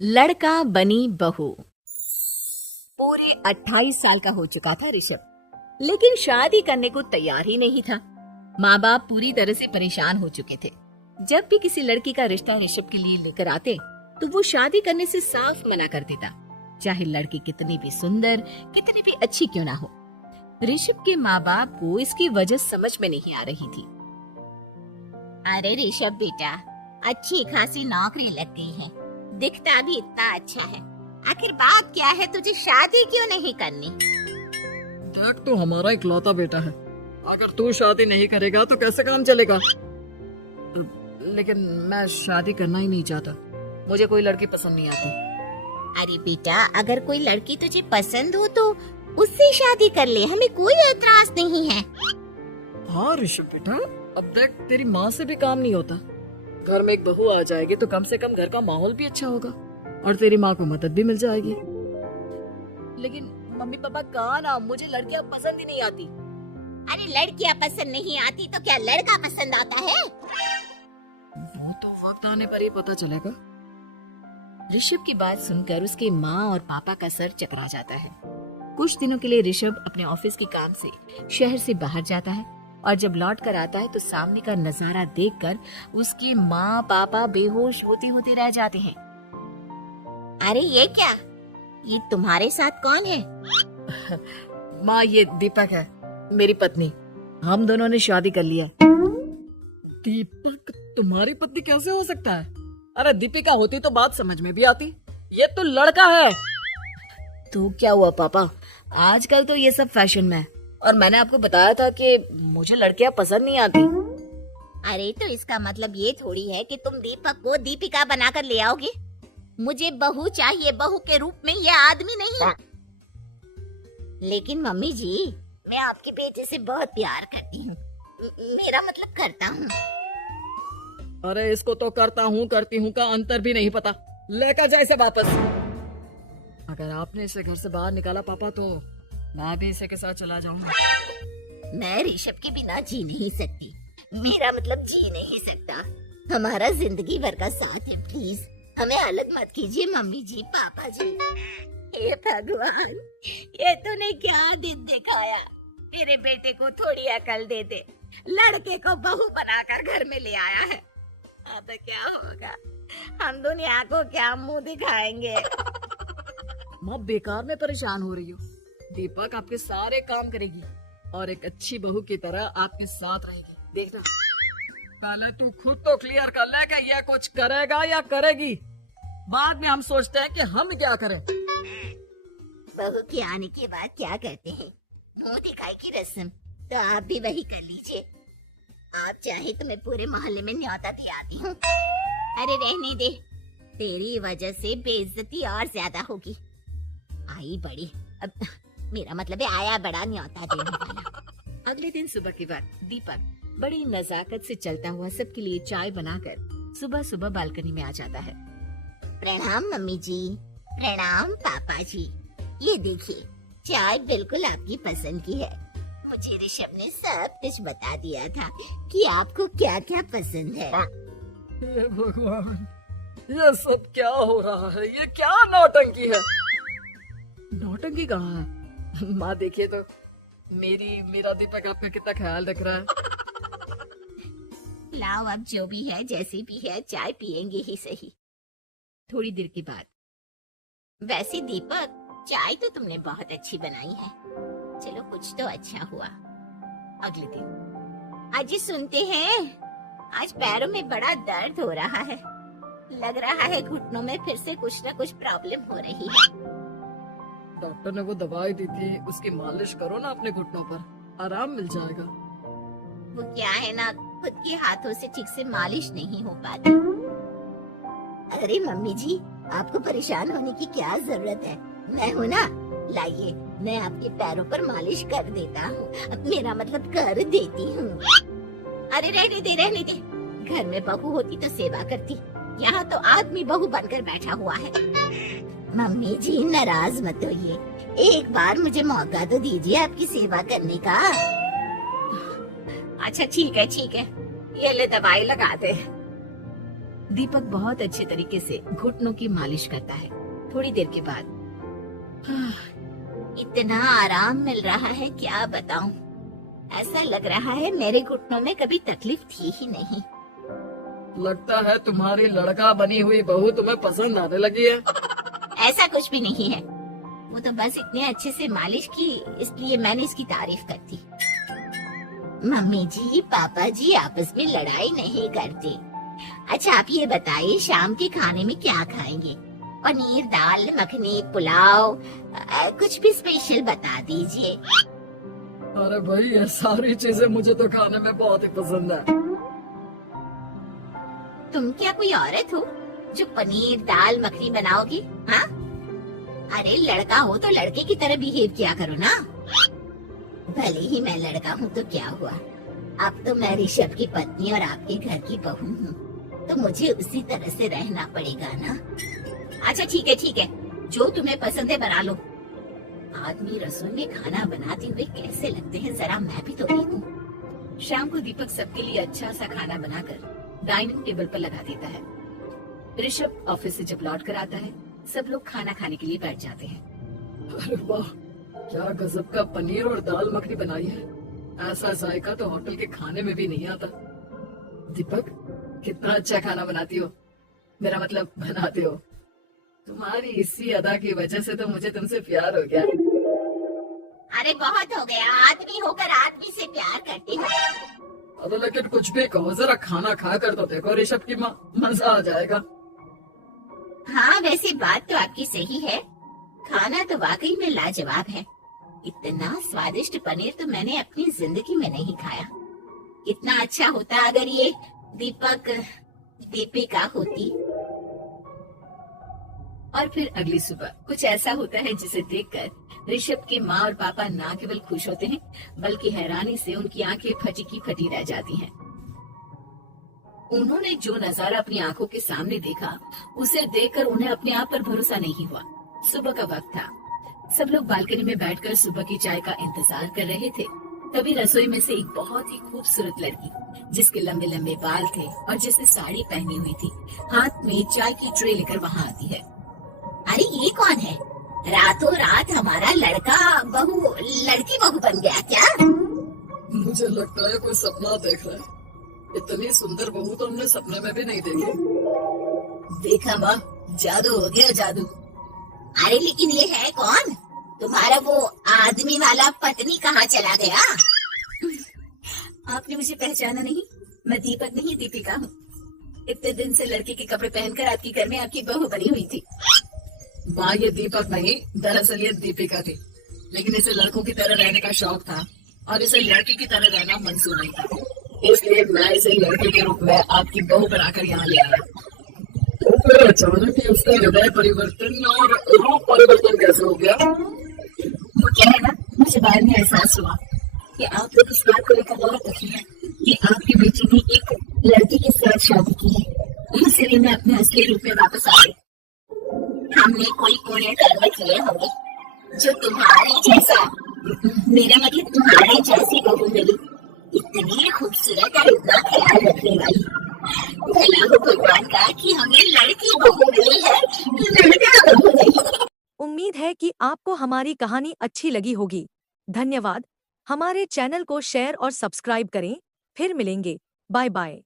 लड़का बनी बहू। पूरे 28 साल का हो चुका था ऋषभ, लेकिन शादी करने को तैयार ही नहीं था। माँ बाप पूरी तरह से परेशान हो चुके थे। जब भी किसी लड़की का रिश्ता ऋषभ के लिए लेकर आते तो वो शादी करने से साफ मना कर देता, चाहे लड़की कितनी भी सुंदर, कितनी भी अच्छी क्यों ना हो। ऋषभ के माँ बाप को इसकी वजह समझ में नहीं आ रही थी। अरे ऋषभ बेटा, अच्छी खासी नौकरी लग गई है, दिखता भी इतना अच्छा है, आखिर बात क्या है, तुझे शादी क्यों नहीं करनी? देख, तो हमारा इकलौता बेटा है, अगर तू शादी नहीं करेगा तो कैसे काम चलेगा? लेकिन मैं शादी करना ही नहीं चाहता, मुझे कोई लड़की पसंद नहीं आती। अरे बेटा, अगर कोई लड़की तुझे पसंद हो तो उससे शादी कर ले, हमें कोई एतराज नहीं है। हाँ ऋषभ बेटा, अब देख, तेरी माँ से भी काम नहीं होता। घर में एक बहू आ जाएगी तो कम से कम घर का माहौल भी अच्छा होगा और तेरी माँ को मदद भी मिल जाएगी। लेकिन मम्मी पापा कहा ना, मुझे लड़कियां पसंद ही नहीं आती। अरे लड़कियां पसंद नहीं आती तो क्या लड़का पसंद आता है? वो तो वक्त आने पर ही पता चलेगा। ऋषभ की बात सुनकर उसके माँ और पापा का सर चकरा जाता है। कुछ दिनों के लिए ऋषभ अपने ऑफिस के काम से शहर से बाहर जाता है और जब लौट कर आता है तो सामने का नजारा देखकर उसके माँ पापा बेहोश होते होते रह जाते हैं। अरे ये क्या, ये तुम्हारे साथ कौन है? माँ, ये दीपक है, मेरी पत्नी। हम दोनों ने शादी कर लिया। दीपक तुम्हारी पत्नी कैसे हो सकता है? अरे दीपिका होती तो बात समझ में भी आती, ये तो लड़का है। तो क्या हुआ पापा, आजकल तो ये सब फैशन में है और मैंने आपको बताया था कि मुझे लड़कियां पसंद नहीं आती। अरे तो इसका मतलब ये थोड़ी है कि तुम दीपक को दीपिका बनाकर ले आओगे। मुझे बहू चाहिए, बहू के रूप में, ये आदमी नहीं। लेकिन मम्मी जी, मैं आपके बेटे से बहुत प्यार करती हूँ, मेरा मतलब करता हूँ। अरे इसको तो करता हूँ करती हूँ का अंतर भी नहीं पता, लेकर जाए इसे वापस। अगर आपने इसे घर से बाहर निकाला पापा तो मैं भी इसे के साथ चला जाऊंगा। मैं ऋषभ के बिना जी नहीं सकती, मेरा मतलब जी नहीं सकता। हमारा जिंदगी भर का साथ है, प्लीज हमें अलग मत कीजिए मम्मी जी, पापा जी। हे भगवान, ये तूने क्या दिन दिखाया? तेरे बेटे को थोड़ी अकल दे दे, लड़के को बहू बनाकर घर में ले आया है। अब क्या होगा, हम दुनिया को क्या मुंह दिखाएंगे? माँ, बेकार में परेशान हो रही हो। दीपक आपके सारे काम करेगी और एक अच्छी बहू की तरह आपके साथ रहेगी, देखना। पहले तू खुद तो क्लियर कर ले कि ये कुछ करेगा या करेगी, बाद में हम सोचते हैं कि हम क्या करें। बहू के आने के बाद क्या करते हैं, मुंह दिखाई की रस्म, तो आप भी वही कर लीजिए। आप चाहे तो मैं पूरे मोहल्ले में न्योता दे आती हूँ। अरे रहने दे, तेरी वजह से बेइज्जती और ज्यादा होगी। आई बड़ी, अब मेरा मतलब है आया बड़ा न्योता देने वाला। अगले दिन सुबह की बात, दीपक बड़ी नजाकत से चलता हुआ सबके लिए चाय बनाकर सुबह सुबह बालकनी में आ जाता है। प्रणाम मम्मी जी, प्रणाम पापा जी। ये देखिए, चाय बिल्कुल आपकी पसंद की है। मुझे ऋषभ ने सब कुछ बता दिया था कि आपको क्या क्या पसंद है। हे भगवान, ये सब क्या हो रहा है? ये क्या नौटंकी है? नौटंकी कहाँ है? माँ देखिए तो, मेरा दीपक आपका कितना ख्याल रख रहा है। लाओ, अब जो भी है जैसी भी है, चाय पियेंगे ही सही। थोड़ी देर के बाद, वैसे दीपक, चाय तो तुमने बहुत अच्छी बनाई है, चलो कुछ तो अच्छा हुआ। अगले दिन, आज सुनते हैं, आज पैरों में बड़ा दर्द हो रहा है, लग रहा है घुटनों में फिर से कुछ न कुछ प्रॉब्लम हो रही है। डॉक्टर ने वो दवाई दी थी, उसकी मालिश करो ना अपने घुटनों पर, आराम मिल जाएगा। वो क्या है ना, खुद के हाथों से ठीक से मालिश नहीं हो पाती। अरे मम्मी जी, आपको परेशान होने की क्या जरूरत है, मैं हूँ ना, लाइए मैं आपके पैरों पर मालिश कर देता हूँ, मेरा मतलब कर देती हूँ। अरे रहने दे, रहने दे, घर में बहू होती तो सेवा करती, यहाँ तो आदमी बहू बनकर बैठा हुआ है। मम्मी जी नाराज मत होइए, एक बार मुझे मौका तो दीजिए आपकी सेवा करने का। अच्छा ठीक है, ये ले दवाई लगा दे। दीपक बहुत अच्छे तरीके से घुटनों की मालिश करता है। थोड़ी देर के बाद इतना आराम मिल रहा है क्या बताऊं। ऐसा लग रहा है मेरे घुटनों में कभी तकलीफ थी ही नहीं। लगता है तुम्हारी लड़का बनी हुई बहू तुम्हें पसंद आने लगी है। ऐसा कुछ भी नहीं है, वो तो बस इतने अच्छे से मालिश की इसलिए मैंने इसकी तारीफ कर दी। मम्मी जी पापा जी आपस में लड़ाई नहीं करते। अच्छा आप ये बताइए शाम के खाने में क्या खाएंगे? पनीर दाल मखनी पुलाव कुछ भी स्पेशल बता दीजिए। अरे भाई ये सारी चीजें मुझे तो खाने में बहुत ही पसंद है। तुम क्या कोई औरत हो जो पनीर दाल मखनी बनाओगी? हाँ, अरे लड़का हो तो लड़के की तरह बिहेव किया करो ना। भले ही मैं लड़का हूँ तो क्या हुआ, अब तो मैं ऋषभ की पत्नी और आपके घर की बहू हूँ, तो मुझे उसी तरह से रहना पड़ेगा ना। अच्छा ठीक है, जो तुम्हें पसंद है बना लो। आदमी रसोई में खाना बनाते हुए कैसे लगते हैं जरा मैं भी तो देखूं। शाम को दीपक सबके लिए अच्छा सा खाना बनाकर डाइनिंग टेबल पर लगा देता है। ऋषभ ऑफिस से जब लौट कर आता है, सब लोग खाना खाने के लिए बैठ जाते हैं। अरे वाह, क्या गजब का पनीर और दाल मखनी बनाई है। ऐसा जायका तो होटल के खाने में भी नहीं आता। दीपक कितना अच्छा खाना बनाती हो, मेरा मतलब बनाते हो। तुम्हारी इसी अदा की वजह से तो मुझे तुमसे प्यार हो गया। अरे बहुत हो गया, आदमी होकर आदमी से प्यार करते हो। अरे लेकिन कुछ भी कहो, जरा खाना खा कर तो देखो ऋषभ की माँ, मजा आ जाएगा। हाँ वैसे बात तो आपकी सही है, खाना तो वाकई में लाजवाब है। इतना स्वादिष्ट पनीर तो मैंने अपनी जिंदगी में नहीं खाया। कितना अच्छा होता अगर ये दीपिका होती। और फिर अगली सुबह कुछ ऐसा होता है जिसे देखकर ऋषभ के माँ और पापा ना केवल खुश होते हैं बल्कि हैरानी से उनकी आंखें फटी की फटी रह जाती हैं। उन्होंने जो नजारा अपनी आंखों के सामने देखा उसे देखकर उन्हें अपने आप पर भरोसा नहीं हुआ। सुबह का वक्त था, सब लोग बालकनी में बैठकर सुबह की चाय का इंतजार कर रहे थे। तभी रसोई में से एक बहुत ही खूबसूरत लड़की जिसके लंबे लंबे बाल थे और जिसने साड़ी पहनी हुई थी, हाथ में चाय की ट्रे लेकर वहाँ आती है। अरे ये कौन है? रातों रात हमारा लड़की बहू बन गया क्या? मुझे लगता है कोई सपना देख रहा है। इतनी सुंदर बहू तो हमने सपने में भी नहीं देखी। देखा माँ, जादू हो गया जादू। अरे लेकिन ये है कौन? तुम्हारा वो आदमी वाला पत्नी कहाँ चला गया? आपने मुझे पहचाना नहीं? मैं दीपक नहीं दीपिका हूँ। इतने दिन से लड़के के कपड़े पहनकर आपके घर में आपकी बहू बनी हुई थी। माँ ये दीपक नहीं, दरअसल ये दीपिका थी, लेकिन इसे लड़कों की तरह रहने का शौक था और इसे लड़की की तरह रहना मंजूर नहीं था, इसलिए मैं इसे लड़के के रूप में आपकी बहू बनाकर यहाँ ले आया। तो फिर अचानक ही उसका हृदय परिवर्तन और रूप परिवर्तन कैसे हो गया? वो क्या है ना, मुझे बाद में एहसास हुआ कि आप लोग इस बात को लेकर बहुत दुखी हैं कि आपकी बेटी ने एक लड़की के साथ शादी की है, इसलिए मैं अपने असली रूप में वापस आ गई। हमने कोई पुण्य कर्म किए होंगे जो तुम्हारे जैसा, मेरा मतलब तुम्हारे जैसी बहू मिली, इतनी खूबसूरत और इतना ख्याल रखने वाली। भला हो भगवान का कि हमें लड़की बहू मिली है, लड़का बहू नहीं। उम्मीद है कि आपको हमारी कहानी अच्छी लगी होगी। धन्यवाद। हमारे चैनल को शेयर और सब्सक्राइब करें। फिर मिलेंगे। Bye bye.